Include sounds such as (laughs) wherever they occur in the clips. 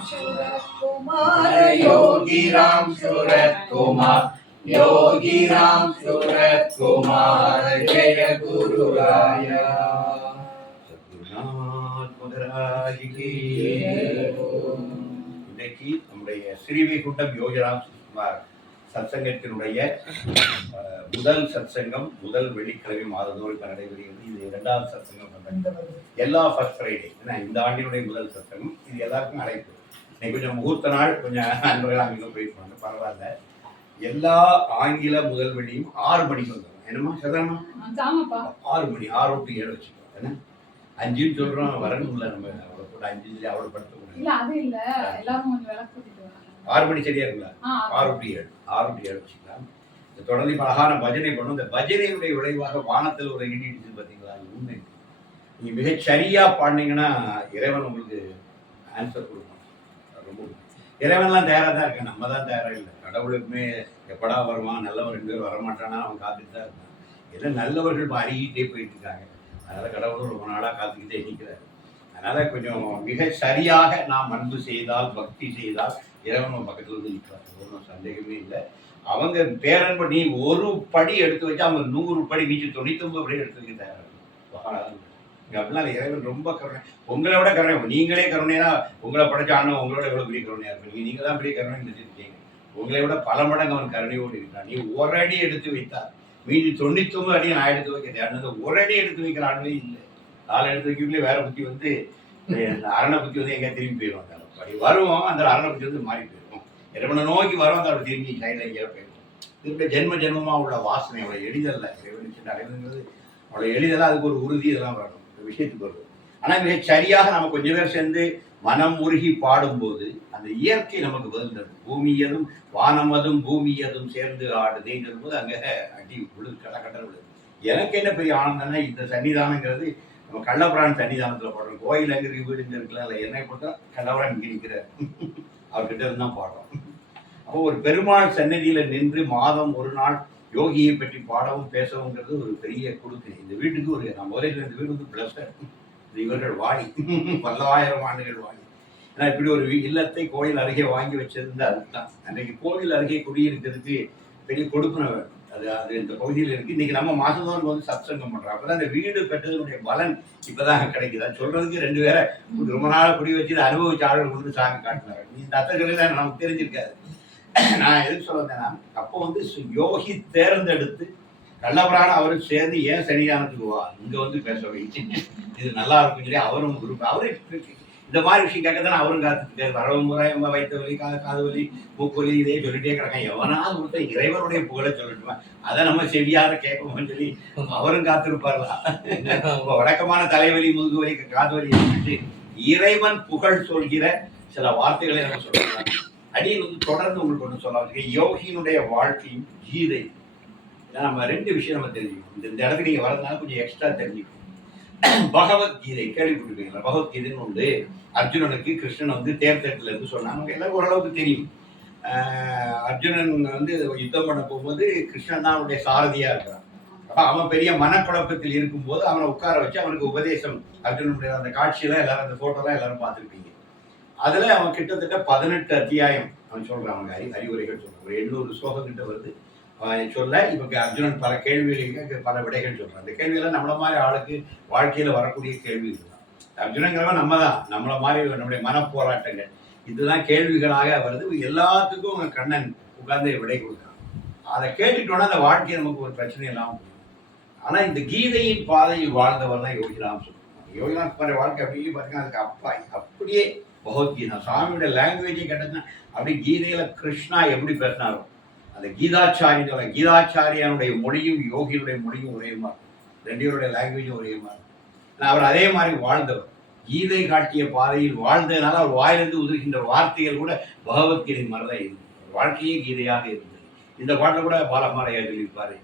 सूरत कुमार योगी राम सूरत कुमार योगी राम सूरत कुमार जय गुरु राया சத்குருநாத் மகராஜ் கி இன்றைக்கு நம்முடைய ஸ்ரீவைகுண்டம் யோகிராம் சுகுமார் சத்சங்கத்தினுடைய அஹ், முதல் சத்சங்கம் முதல் வெள்ளிக்கிழமை மாதந்தோறும் இப்ப நடைபெறுகிறது இது இரண்டாவது சத்சங்கம் பண்றாங்க. எல்லா ஃபர்ஸ்ட் ஃப்ரைடே ஏன்னா இந்த ஆண்டினுடைய முதல் சத்சங்கம் இது எல்லாருக்கும் அழைப்பு இன்னைக்கு கொஞ்சம் முகூர்த்த நாள் கொஞ்சம் நண்பர்கள் அங்கே போயிருப்பாங்க. பரவாயில்ல. எல்லா ஆங்கில முதல் வெள்ளியும் ஆறு மணிக்கு வந்துடும் என்னம்மா சதமா ஆறு மணி ஆறு டு ஏழு வச்சுக்கோ என்ன? அஞ்சுன்னு சொல்றோம் வரணும்ல நம்ம. அவ்வளோ கூட அஞ்சு அவ்வளோ வராங்க. ஆறு மணி சரியா இருக்குல்ல ஆறு டு ஏழு ஆறு டு ஏழு வச்சுக்கலாம். தொடர்ந்து இப்ப அழகான பஜனை பண்ணும் இந்த பஜனையுடைய விளைவாக வானத்தில் ஒரு இடி இடிச்சு பார்த்தீங்களா? உண்மை. நீங்க மிகச் சரியா பாடினீங்கன்னா இறைவன் உங்களுக்கு ஆன்சர் கொடுக்கும். இறைவன்லாம் தயாராக தான் இருக்கேன். நம்ம தான் தயாராக இல்லை கடவுளுக்குமே எப்படா வருவான்? நல்லவன் ரெண்டு பேர் வரமாட்டானா? அவன் காத்துட்டு தான் இருக்கான். எல்லாம் நல்லவர்கள் இப்ப அருகிட்டே போயிட்டு இருக்காங்க. அதனால் கடவுளும் ரொம்ப நாளாக காத்துக்கிட்டே நிற்கிறாரு அதனால் கொஞ்சம் மிக சரியாக நாம் அன்பு செய்தால் பக்தி செய்தால் இறைவன் நம்ம வந்து நிற்கிறார் ஒன்றும் சந்தேகமே இல்லை. அவங்க பேரன்பு நீ ஒரு படி எடுத்து வச்சா அவங்க நூறு படி மீச்சு தொண்ணூத்தொம்பது படி எடுத்து வைக்க தயாராக அப்படின்னா அப்படிலாம் இறைவன் ரொம்ப கருணை. உங்களை விட கருணை. நீங்களே கருணையா உங்களை படைச்ச அண்ணன் உங்களோட எவ்வளவு பெரிய கருணையா இருப்பீங்க நீங்க தான் பெரிய கருணை நினைச்சிருக்கீங்க உங்களை விட பல மடங்கு அவன் கருணையோடு இருக்கிறான். நீ ஒரு அடி எடுத்து வைத்தார் மீதி தொண்ணூத்தொன்பது அடி நான் எடுத்து வைக்கிறேன் ஒரு அடி எடுத்து வைக்கிற ஆளுமே இல்லை. நாலு எடுத்து வைக்கக்குள்ளே வேற புத்தி வந்து அரண புத்தி வந்து எங்கேயா திரும்பி போயிடுவாங்க அப்படி வருவோம் அந்த அரண புத்தி வந்து மாறி போயிடும் இறைவனை நோக்கி வரும் அந்த திரும்பி சைடில் எங்கேயா போயிடும் இதுக்கு ஜென்ம ஜென்மமா உள்ள வாசனை அவ்வளோ எளிதல்ல. இறைவனுக்கு அடைவதுங்கிறது அவ்வளோ எளிதெல்லாம் அதுக்கு ஒரு உறுதி இதெல்லாம் வரணும். விஷயத்துக்கு வருது ஆனால் மிக சரியாக நம்ம கொஞ்சம் பேர் சேர்ந்து மனம் உருகி பாடும்போது அந்த இயற்கை நமக்கு பதில் தருது. பூமியதும் வானமதும் பூமியதும் சேர்ந்து ஆடுதேங்கிற போது அங்கே அடி விழுது கடை விழுது. எனக்கு என்ன பெரிய ஆனந்தம்னா இந்த சன்னிதானங்கிறது நம்ம கள்ளபுரான் சன்னிதானத்தில் பாடுறோம். கோயில் அங்கே வீடு இருக்கலாம் இல்லை என்னை பொறுத்தா கள்ளபுரான் இங்கே நிற்கிறார் அவர்கிட்ட இருந்து தான் பாடுறோம். அப்போ ஒரு பெருமாள் சன்னதியில் நின்று மாதம் ஒரு நாள் யோகியை பற்றி பாடவும் பேசவுங்கிறது ஒரு பெரிய கொடுக்கு இந்த வீட்டுக்கு ஒரு நான் முதலில் இந்த வீடு வந்து பிளஸர் இது இவர்கள் வாடி. (laughs) பல்லாயிரம் ஆண்டுகள் வாடி. ஏன்னா இப்படி ஒரு இல்லத்தை கோயில் அருகே வாங்கி வச்சிருந்தா அதுதான். அன்றைக்கு கோவில் அருகே குடியிருக்கிறதுக்கு பெரிய கொடுப்பனை வேணும் அது அது இந்த பகுதியில் இருக்கு. இன்னைக்கு நம்ம மாசந்தோறும் வந்து சத்சங்கம் பண்றோம். அப்பதான் இந்த வீடு பெற்றதனுடைய பலன் இப்பதான் கிடைக்குது. அது சொல்றதுக்கு ரெண்டு பேரை ரொம்ப நாள் குடி வச்சு அனுபவிச்ச ஆளுகள் வந்து சாமி காட்டினாங்க நீ இந்த அத்தகையில நமக்கு தெரிஞ்சிருக்காது. நான் எதுக்கு சொல்ல வந்தேன்னா அப்போ வந்து யோகி தேர்ந்தெடுத்து கள்ளபுராணம் அவரும் சேர்ந்து ஏன் சன்னிதானத்துக்கு வா இங்க வந்து பேச வைச்சு இது நல்லா இருக்கும் சொல்லி அவரும் குரூப் அவரு இந்த மாதிரி விஷயம் கேட்க தானே அவரும் காத்துட்டு வரவு முறை நம்ம வைத்த வலி காது காது வலி மூக்கொலி இதே சொல்லிட்டே கிடக்கான் எவனாவது ஒருத்தன் இறைவனுடைய புகழை சொல்லட்டுமா அதை நம்ம செவியார கேட்போம்னு சொல்லி அவரும் காத்திருப்பார்களா உங்க வழக்கமான தலைவலி முதுகு வலி காது வலி இறைவன் புகழ் சொல்கிற சில வார்த்தைகளை நம்ம சொல்லலாம் அடியில் வந்து தொடர்ந்து உங்களுக்கு ஒன்று சொல்லலாம் யோகியினுடைய வாழ்க்கையும் கீதை நம்ம ரெண்டு விஷயம் நம்ம தெரிஞ்சுக்கணும். இந்த இந்த இடத்துக்கு நீங்க வரதுனால கொஞ்சம் எக்ஸ்ட்ரா தெரிஞ்சுக்கணும். பகவத்கீதை கேள்விப்பட்டிருக்கீங்களா? பகவத்கீதைன்னு உண்டு. அர்ஜுனனுக்கு கிருஷ்ணன் வந்து தேர்தட்டில் இருந்து சொன்னாங்க. எல்லாரும் ஓரளவுக்கு தெரியும். அர்ஜுனன் வந்து யுத்தம் பண்ண போகும்போது கிருஷ்ணன் தான் அவனுடைய சாரதியா இருக்கிறான். அப்ப அவன் பெரிய மனக்குழப்பத்தில் இருக்கும்போது அவனை உட்கார வச்சு அவனுக்கு உபதேசம். அர்ஜுனனுடைய அந்த காட்சியெல்லாம் எல்லாரும் அந்த போட்டோலாம் எல்லாரும் பார்த்துருப்பீங்க. அதுல அவன் கிட்டத்தட்ட பதினெட்டு அத்தியாயம் அவன் சொல்றான் அவங்க அறி அறிவுரைகள் சொல்றான். ஒரு எண்ணூறு ஸ்லோகம் கிட்ட வருது. சொல்ல இப்ப அர்ஜுனன் பல கேள்விகளுக்கு பல விடைகள் சொல்றான். அந்த கேள்வியெல்லாம் நம்மள மாதிரி ஆளுக்கு வாழ்க்கையில வரக்கூடிய கேள்விகள் தான் அர்ஜுனங்கிறவன் நம்ம தான் நம்மள மாதிரி நம்முடைய மனப்போராட்டங்கள். இதுதான் கேள்விகளாக வருது. எல்லாத்துக்கும் உங்க கண்ணன் உட்கார்ந்து விடை கொடுக்குறான். அதை கேட்டுட்டோன்னா அந்த வாழ்க்கை நமக்கு ஒரு பிரச்சனை இல்லாமல் போகும் ஆனா இந்த கீதையின் பாதையில் வாழ்ந்தவர் தான் யோகிராம் சொல்லுவாங்க யோகிராம் வாழ்க்கை அப்படியே பார்த்தீங்கன்னா அதுக்கு அப்பா அப்படியே பகவத்கீதா சாமியோட லாங்குவேஜே கேட்டதுன்னா அப்படி கீதையில கிருஷ்ணா எப்படி பேசினாரோ அந்த கீதாச்சாரியோட கீதாச்சாரியனுடைய மொழியும் யோகியினுடைய மொழியும் ஒரே மாதிரி ரெண்டு லாங்குவேஜும் ஒரே மாதிரி அவர் அதே மாதிரி வாழ்ந்தவர். கீதை காட்டிய பாதையில் வாழ்ந்ததுனால அவர் வாயிலிருந்து உதிர்கின்ற வார்த்தைகள் கூட பகவத்கீதை மாதிரி தான் இருந்தது. வாழ்க்கையே கீதையாக இருந்தது. இந்த பாட்டில் கூட பாலமாலையா சொல்லியிருப்பாரு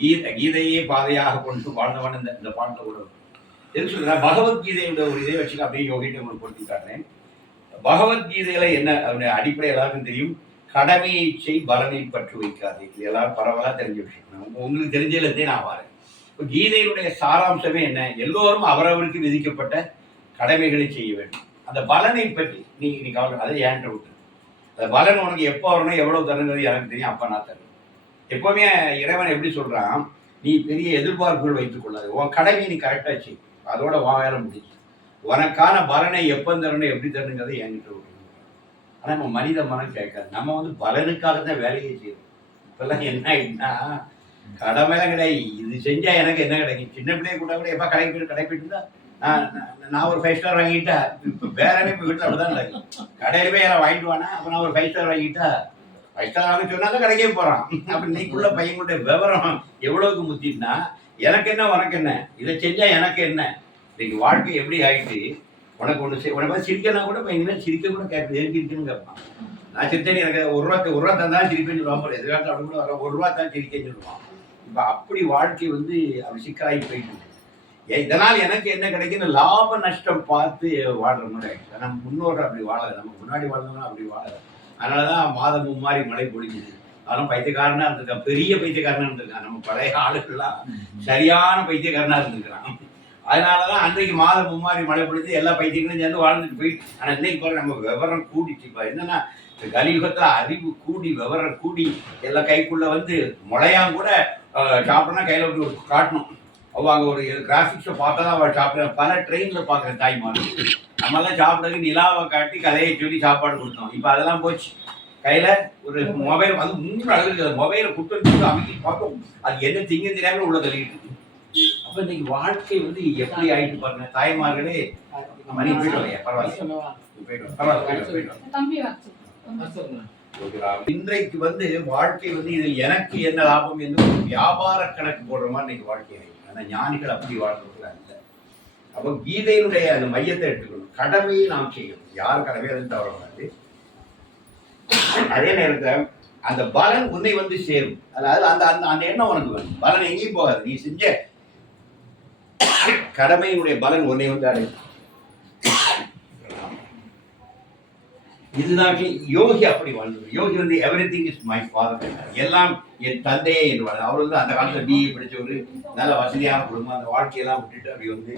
கீத கீதையே பாதையாக கொண்டு வாழ்ந்தவன் இந்த இந்த பாட்டில் கூட. எது எதுக்கு பகவத்கீதையோட ஒரு இதை வச்சுக்க அப்படியே யோகிட்ட உங்களுக்கு பொருத்தி காட்டுறேன். பகவத்கீதையில என்ன அடிப்படை எல்லாருக்கும் தெரியும்? கடமையை செய் பலனை பற்று வைக்காது. இது எல்லாரும் பரவலாக தெரிஞ்ச விஷயம் உங்களுக்கு தெரிஞ்சதுலேருந்தே நான் வரேன். இப்போ கீதையினுடைய சாராம்சமே என்ன? எல்லோரும் அவரவருக்கு விதிக்கப்பட்ட கடமைகளை செய்ய வேண்டும். அந்த பலனை பற்றி நீ நீ கவலை அதை ஏன்ட்டு விட்டு அந்த பலன் உனக்கு எப்போ வரணும் எவ்வளோ தரணுங்கிறது எனக்கு தெரியும். அப்போ நான் தருவேன். எப்போவுமே இறைவன் எப்படி சொல்கிறான் நீ பெரிய எதிர்பார்ப்புகள் வைத்துக்கொள்ளாது உன் கடமையை நீ கரெக்டாக செய். அதோட வாயால் முடிச்சு உனக்கான பலனை எப்போ தரணும் எப்படி தரணுங்கிறதை என்கிட்ட விட்டு ஆனால் நம்ம மனித மனம் கேட்காது. நம்ம வந்து பலனுக்காக தான் வேலையை செய்யணும் இப்போல்லாம் என்ன ஆயிடுச்சுன்னா கடமைலாம் கிடையாது. இது செஞ்சால் எனக்கு என்ன கிடைக்கும்? சின்ன பிள்ளைய கூட கூட எப்போ கடைக்கு போயிட்டு கடை போயிட்டு நான் நான் ஒரு ஃபைவ் ஸ்டார் வாங்கிட்டா இப்போ வேற இப்போ வீட்டில் அப்படிதான் நடக்கும் கடையில போய் யாரை வாங்கிட்டு வானா அப்போ நான் ஒரு ஃபைவ் ஸ்டார் வாங்கிட்டா ஃபைவ் ஸ்டார் வாங்க சொன்னா கடைக்கே போகிறான் அப்போ நீக்குள்ள பையன்களுடைய விவரம் எவ்வளவுக்கு முத்தின்னா எனக்கு என்ன உனக்கு என்ன? இதை செஞ்சால் எனக்கு என்ன? இன்னைக்கு வாழ்க்கை எப்படி ஆயிட்டு? உனக்கு ஒன்று செய் உனக்கு சிரிக்கனா கூட இப்போ இனிமேல் சிரிக்க கூட கேட்குது எதுக்கு இருக்குன்னு கேட்பான். நான் சிரித்தேன் எனக்கு ஒரு ரூபா ஒரு ரூபா தந்தாலும் சிரிப்பேன்னு சொல்லுவான் போல. எதிர்காலத்தில் அப்படி கூட வர ஒரு ரூபா தான் சிரிக்கன்னு சொல்லுவான். இப்போ அப்படி வாழ்க்கை வந்து அப்படி சிக்கலாகி போயிட்டு இருக்கு. இதனால் எனக்கு என்ன கிடைக்குன்னு லாப நஷ்டம் பார்த்து வாழ்ற முறை நம்ம முன்னோர் அப்படி வாழலை. நம்ம முன்னாடி வாழ்ந்தோம்னா அப்படி வாழலை. அதனால தான் மாதம் மும்மாரி மழை பொழிஞ்சுது. அதெல்லாம் பைத்தியக்காரனா இருந்திருக்கான். பெரிய பைத்தியக்காரனா இருந்திருக்கான். நம்ம பழைய ஆளுக்கெல்லாம் சரியான பைத்தியக்காரனா இருந்திருக்கிறான். அதனால தான் அன்றைக்கு மாதம் மும்மாரி மழை பிடிச்சி எல்லா பைத்தியங்களும் சேர்ந்து வாழ்ந்துட்டு போயிட்டு. ஆனால் இன்னைக்கு பாருங்க நம்ம விவரம் கூடிச்சு இப்போ என்னன்னா இந்த கலியுகத்தில் அறிவு கூடி விவரம் கூடி எல்லாம் கைக்குள்ள வந்து முளையாம் கூட சாப்பிடனா கையில் ஒரு காட்டணும். அவங்க அங்கே ஒரு கிராஃபிக்ஸை பார்த்தா தான் அவள் சாப்பிட்றேன் பல ட்ரெயினில் பார்க்குறேன் தாய்மார் நம்மலாம் சாப்பிட்றதுக்கு நிலாவை காட்டி கதையை சொல்லி சாப்பாடு கொடுத்தோம். இப்போ அதெல்லாம் போச்சு. கையில் ஒரு மொபைல் அது மூணு அழகு மொபைலை கொடுத்து அமைக்கி பார்க்கும். அது என்ன திங்க தெரியாமல் உள்ள தள்ளிட்டு அப்போ இன்னைக்கு வாழ்க்கை வந்து எப்படி ஆயிட்டு பாருங்க? தாய்மார்களே மணி போயிட்டு வரலையா பரவாயில்ல. போயிட்டு போயிட்டு இன்றைக்கு வந்து வாழ்க்கை வந்து இதில் எனக்கு என்ன லாபம் என்று ஒரு வியாபார கணக்கு போடுற மாதிரி இன்னைக்கு வாழ்க்கை ஆயிடுச்சு. ஆனால் ஞானிகள் அப்படி இல்லை அப்போ கீதையினுடைய அந்த மையத்தை எடுத்துக்கணும். கடமையை நாம் செய்யணும். யார் கடமையை அது தவறக்கூடாது அதே? நேரத்தில் அந்த பலன் உன்னை வந்து சேரும். அதாவது அந்த அந்த அந்த எண்ணம் உனக்கு வேணும் பலன் எங்கேயும் போகாது. நீ செஞ்ச கடமையினுடைய பலன் உன்னை வந்து அடையும். இதுதான் யோகி அப்படி வாழ்ந்தது யோகி வந்து everything is my father எல்லாம் என் தந்தையே என்று அவர் வந்து அந்த காலத்தில் பிஇ படிச்சவர். நல்ல வசதியான குடும்பம். அந்த வாழ்க்கையெல்லாம் விட்டுட்டு அப்படி வந்து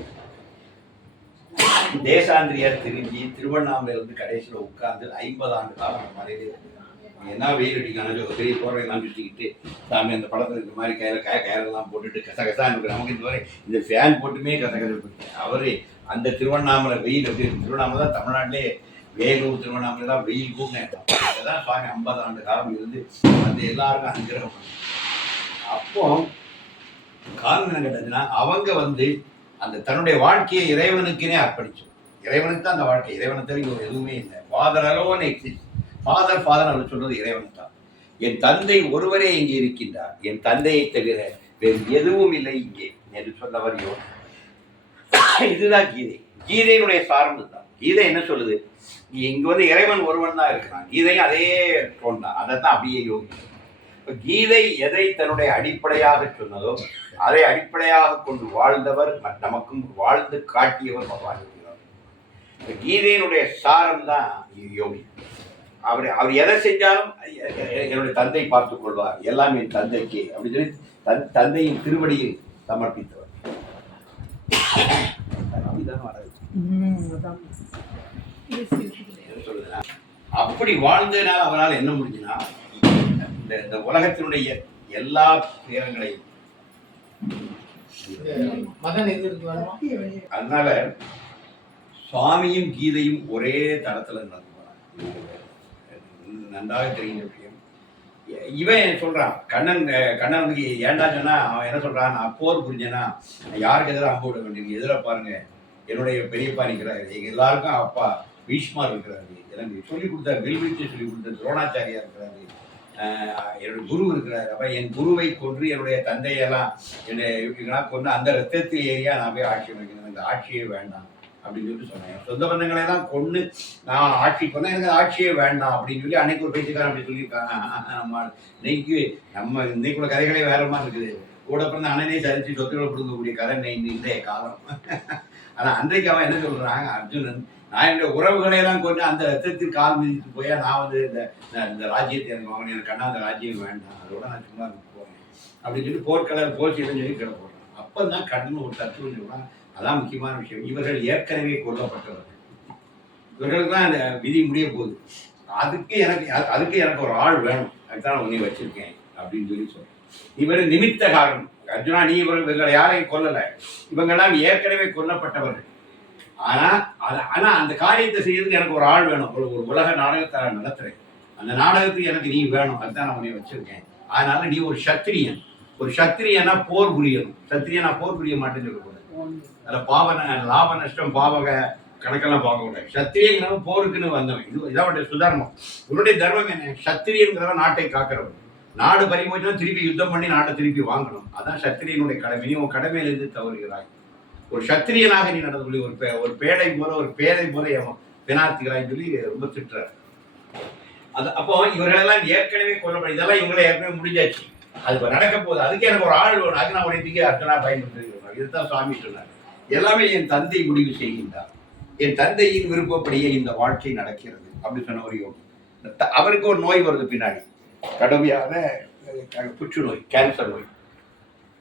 தேசாந்திரியார் திரும்பி திருவண்ணாமலையில் வந்து கடைசியில் உட்கார்ந்து ஐம்பது ஆண்டு காலம் மறைவே இருக்கிறார் என்ன வெயில் அடிக்கானாலும் ஒரு பெரிய போர்வையெல்லாம் சுற்றிக்கிட்டு சாமி அந்த படத்தில் இந்த மாதிரி கயிறு கய கயிறெல்லாம் போட்டுட்டு கசகசா இருக்கு. நமக்கு இந்த வரை இந்த ஃபேன் போட்டுமே கசகச அவர் அந்த திருவண்ணாமலை வெயில் அப்படி திருவண்ணாமலை தான் தமிழ்நாட்டிலே வேலூர் திருவண்ணாமலை தான் வெயில் கூட தான் சுவாமி ஐம்பது ஆண்டு காலம் இருந்து அந்த எல்லாருக்கும் அனுகிரகம் அப்போ காரணம் என்ன கேட்டதுன்னா அவங்க வந்து அந்த தன்னுடைய வாழ்க்கையை இறைவனுக்குனே அர்ப்பணிச்சோம். இறைவனுக்கு தான் அந்த வாழ்க்கை. இறைவனை தவிர எதுவுமே இல்லை. Father alone exist father father அவர் சொல்றது இறைவன் தான். என் தந்தை ஒருவரே இங்கே இருக்கின்றார். என் தந்தையை தவிர வேறு எதுவும் இல்லை இங்கே என்று சொன்னவர் யோகி இதுதான் கீதை. கீதையினுடைய சாரம் தான் கீதை என்ன சொல்லுது? நீ இங்க வந்து இறைவன் ஒருவன் தான் இருக்கிறான். கீதையும் அதே டோன் தான். அதை தான் அப்படியே யோகி இப்போ கீதை எதை தன்னுடைய அடிப்படையாக சொன்னதோ அதை அடிப்படையாக கொண்டு வாழ்ந்தவர் நமக்கும் வாழ்ந்து காட்டியவர் பகவான் யோகிராம். கீதையினுடைய சாரம் தான் யோகி. அவர் அவர் எதை செஞ்சாலும் என்னுடைய தந்தை பார்த்துக் கொள்வார். எல்லாம் என் தந்தைக்கு. அப்படின்னு சொல்லி தன் தந்தையின் திருவடியில் சமர்ப்பித்தவர். அப்படி வாழ்ந்ததுனால அவரால் என்ன முடிஞ்சுன்னா இந்த இந்த உலகத்தினுடைய எல்லா துயரங்களையும் அதனால சுவாமியும் கீதையும் ஒரே தளத்துல நடந்து போறாங்க நன்றாக தெரியும் விஷயம். இவன் சொல்றான் கண்ணன் கண்ணன் வந்து ஏன்டா சொன்னா அவன் என்ன சொல்றான் நான் போர் புரிஞ்சேன்னா யாருக்கு எதிராக அம்பு விட வேண்டியது எதிராக பாருங்க என்னுடைய பெரியப்பா நிற்கிறாரு எங்க எல்லாருக்கும் அப்பா பீஷ்மா இருக்கிறாரு. எனக்கு சொல்லி கொடுத்த வில்வித்தை சொல்லி கொடுத்த துரோணாச்சாரியா இருக்கிறாரு. என்னுடைய குரு இருக்கிறாரு. அப்ப என் குருவை கொன்று என்னுடைய தந்தையெல்லாம் என்னை இவங்களாம் கொண்டு அந்த ரத்தத்தில் ஏரியா நான் போய் ஆட்சி வைக்கணும் இந்த ஆட்சியே வேண்டாம். அப்படின்னு சொல்லி சொன்னேன் சொந்த பந்தங்களை எல்லாம் கொண்டு நான் ஆட்சி பண்ண எனக்கு ஆட்சியே வேண்டாம் அப்படின்னு சொல்லி அன்னைக்கு ஒரு பேச்சுக்காரன் அப்படி சொல்லியிருக்காங்க. நம்ம இன்னைக்கு நம்ம இன்னைக்குள்ள கதைகளே வேற மாதிரி இருக்குது. கூட பிறந்த அண்ணனே சரிச்சு சொத்துக்களை கொடுக்கக்கூடிய கதை நீ இன்றைய காலம். (laughs) ஆனால் அன்றைக்கு அவன் என்ன சொல்றாங்க அர்ஜுனன் நான் என்னுடைய உறவுகளை எல்லாம் கொண்டு அந்த ரத்தத்தில் கால் மிதித்து போய் நான் வந்து இந்த இந்த- ராஜ்யத்தை எனக்கு வாங்கணும். எனக்கு கண்ணா அந்த ராஜ்யம் வேண்டாம். அதோட நான் சும்மா போகிறேன் போறேன். அப்படின்னு சொல்லி போர்க்கலர் போர் செய்யணும்னு சொல்லி கிட அப்போ தான் கண்ணு ஒரு தத்துவம் சொல்லுவான் அதான் முக்கியமான விஷயம். இவர்கள் ஏற்கனவே கொல்லப்பட்டவர்கள் இவர்களுக்குலாம் அந்த விதி முடிய போகுது. அதுக்கு எனக்கு அதுக்கு எனக்கு ஒரு ஆள் வேணும். அதுதான் உன்னை வச்சிருக்கேன் அப்படின்னு சொல்லி சொல்றேன். இவர் நிமித்த காரணம். அர்ஜுனா நீ இவர்கள் இவங்களை யாரையும் கொல்லலை. இவங்கெல்லாம் ஏற்கனவே கொல்லப்பட்டவர்கள். ஆனா அது- ஆனா அந்த காரியத்தை செய்யறதுக்கு எனக்கு ஒரு ஆள் வேணும். ஒரு ஒரு உலக நாடகத்தை நான் நடத்துறேன். அந்த நாடகத்துக்கு எனக்கு நீ வேணும். அதுதான் நான் உன்னை வச்சிருக்கேன். அதனால நீ ஒரு சத்திரியன். ஒரு சத்திரியனா போர் புரியணும். சத்திரியனா போர் புரிய மாட்டேன்னு அதில் பாவ லாப நஷ்டம் பாவக கணக்கெல்லாம் பார்க்க கூடாது சத்திரியங்கிறவன் போருக்குன்னு வந்தவன். இது இதான் சுதர்மம். உன்னுடைய தர்மம் என்ன? சத்திரியங்கிறவன் நாட்டை காக்கிறவன். நாடு பறி போச்சுன்னா திருப்பி யுத்தம் பண்ணி நாட்டை திருப்பி வாங்கணும். அதான் சத்திரியனுடைய கடமை. நீ உன் கடமையிலிருந்து தவறுகிறாய். ஒரு சத்திரியனாக நீ நடந்து கொள்ளி ஒரு பே ஒரு பேடை போல ஒரு பேதை போல எவன் பினாத்திகளாய் சொல்லி ரொம்ப திட்டுறாரு. அது அப்போ இவர்களெல்லாம் ஏற்கனவே கொல்லப்படும் இதெல்லாம் இவங்களே ஏற்கனவே முடிஞ்சாச்சு. அது நடக்க போகுது அதுக்கு எனக்கு ஒரு ஆள் வேணும். அதுக்கு நான் உனக்கு அர்த்தனா பயன்படுத்திருக்கிறேன் இதுதான் சுவாமி சொன்னார். எல்லாமே என் தந்தை முடிவு செய்கின்றார். என் தந்தையின் விருப்பப்படியே இந்த வாழ்க்கை நடக்கிறது அப்படின்னு சொன்ன ஒரு யோகி. த- அவருக்கு ஒரு நோய் வருது பின்னாடி. கடுமையான புற்றுநோய் கேன்சர் நோய்.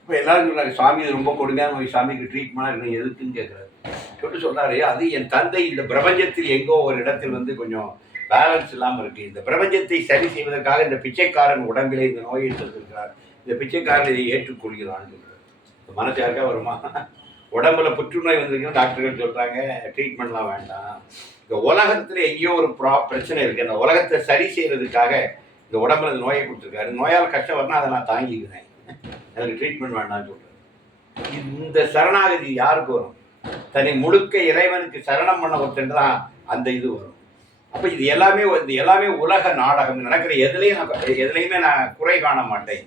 இப்போ எல்லாரும் சொல்றாரு சாமி இது ரொம்ப கொடுமையான நோய். சாமிக்கு ட்ரீட்மெண்ட் இருக்கு எதுக்குன்னு கேட்குறாரு சொல்லிட்டு சொன்னாரு அது என் தந்தை இந்த பிரபஞ்சத்தில் எங்கோ ஒரு இடத்தில் வந்து கொஞ்சம் பேலன்ஸ் இல்லாமல் இருக்கு. இந்த பிரபஞ்சத்தை சரி செய்வதற்காக இந்த பிச்சைக்காரன் உடம்பிலே இந்த நோயை எடுத்திருக்கிறார் இந்த பிச்சைக்காரன் இதை ஏற்றுக்கொள்கிறான். சொல்றாரு மனசு யாருக்கா வருமா? உடம்புல புற்றுநோய் வந்திருக்குன்னு டாக்டர்கள் சொல்கிறாங்க ட்ரீட்மெண்ட்லாம் வேண்டாம். இந்த உலகத்தில் எங்கேயோ ஒரு ப்ரா பிரச்சனை இருக்குது அந்த உலகத்தை சரி செய்கிறதுக்காக இந்த உடம்புல இந்த நோயை கொடுத்துருக்காரு. நோயால் கஷ்டம் வரணும் அதை நான் தாங்கிக்கிறேன். எனக்கு ட்ரீட்மெண்ட் வேண்டாம்னு சொல்கிறேன் இந்த சரணாகதி யாருக்கு வரும்? தன்னை முழுக்க இறைவனுக்கு சரணம் பண்ண ஒருத்தன் தான் அந்த இது வரும். அப்போ இது எல்லாமே இது எல்லாமே உலக நாடகம். நடக்கிற எதுலேயும் நான் எதுலையுமே நான் குறை காண மாட்டேன்.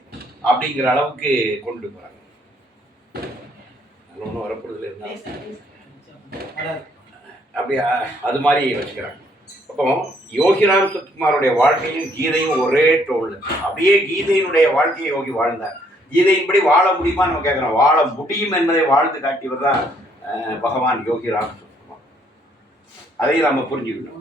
அப்படிங்கிற அளவுக்கு கொண்டு போகிறாங்க ஒன்றும் வரப்படுறதுல இருந்தாலும் அப்படி அது மாதிரி வச்சுக்கிறாங்க. அப்போ யோகிராம் சத்குமாருடைய வாழ்க்கையும் கீதையும் ஒரே டோல் அப்படியே கீதையினுடைய வாழ்க்கையை யோகி வாழ்ந்தார். கீதையின்படி வாழ முடியுமா நம்ம கேட்குறோம். வாழ முடியும் என்பதை வாழ்ந்து காட்டியவர் தான் அஹ், பகவான் யோகிராம் சத்குமார். அதையும் நாம புரிஞ்சுக்கணும்.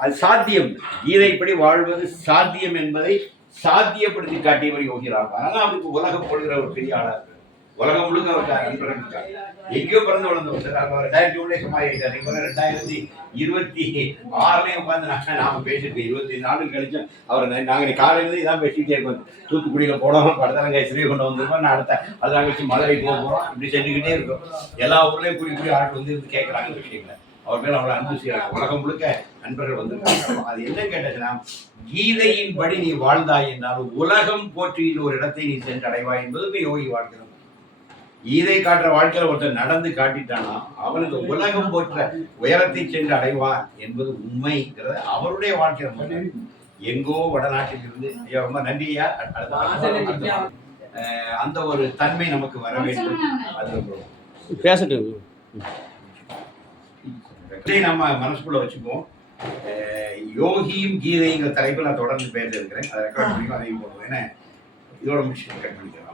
அது சாத்தியம். கீதைப்படி வாழ்வது சாத்தியம் என்பதை சாத்தியப்படுத்தி காட்டியவர் யோகிராம். அதனால அவருக்கு உலகம் கொள்கிற ஒரு பெரிய ஆளா இருக்கு உலகம் முழுக்க அவர் நண்பர்கள் எங்கேயோ பிறந்து வளர்ந்தவர் சார் அவர் ரெண்டாயிரத்தி ஒன்றுலேயே சமாளிட்டார் இப்போ ரெண்டாயிரத்தி இருபத்தி ஆறுலேயும் உட்காந்து நாங்கள் நாம பேசிட்டு இருபத்தி நாலு கழிச்சோம் அவர் நாங்கள் காலையிலேருந்து இதான் பேசிக்கிட்டே இருக்கோம். தூத்துக்குடியில் போனோம் படத்தலங்காய் ஸ்ரீகொண்டம் வந்திருக்கோம். நான் அடுத்த அதெல்லாம் வச்சு மதுரை போக போகிறோம் இப்படி செஞ்சுக்கிட்டே இருக்கோம். எல்லா ஊர்லேயும் கூடி கூடி ஆட்கள் வந்து இருந்து கேட்குறாங்க விஷயங்களை. அவர் பேர் அவ்வளோ அன்பு செய்கிறாங்க உலகம் முழுக்க நண்பர்கள் வந்திருக்காங்க. அது என்ன கேட்டதுன்னா கீதையின்படி நீ வாழ்ந்தாய் என்றால் உலகம் போற்றியில் ஒரு இடத்தை நீ சென்று அடைவாய் என்பது யோகி வாழ்க்கை. கீதை காட்டுற வாழ்க்கையில ஒருத்தர் நடந்து காட்டிட்டானா அவனுக்கு உலகம் போற்ற உயரத்தை சென்று அடைவான் என்பது உண்மைங்கிறத அவருடைய வாழ்க்கையில. எங்கோ வடநாட்டில் இருந்து ஐயா ரொம்ப நன்றி ஐயா. அடுத்த வாரம் அடுத்த வாரம். அஹ் அந்த ஒரு தன்மை நமக்கு வர வேண்டும். அது பேசட்டும். நம்ம மனசுக்குள்ள வச்சுப்போம் யோகியும் கீதைங்கிற தலைப்பில் நான் தொடர்ந்து பேச இருக்கிறேன். அதை ரெக்கார்ட் பண்ணி அதையும் போடுவோம். ஏன்னா இதோட முடிச்சு கட் பண்ணிக்கலாம்.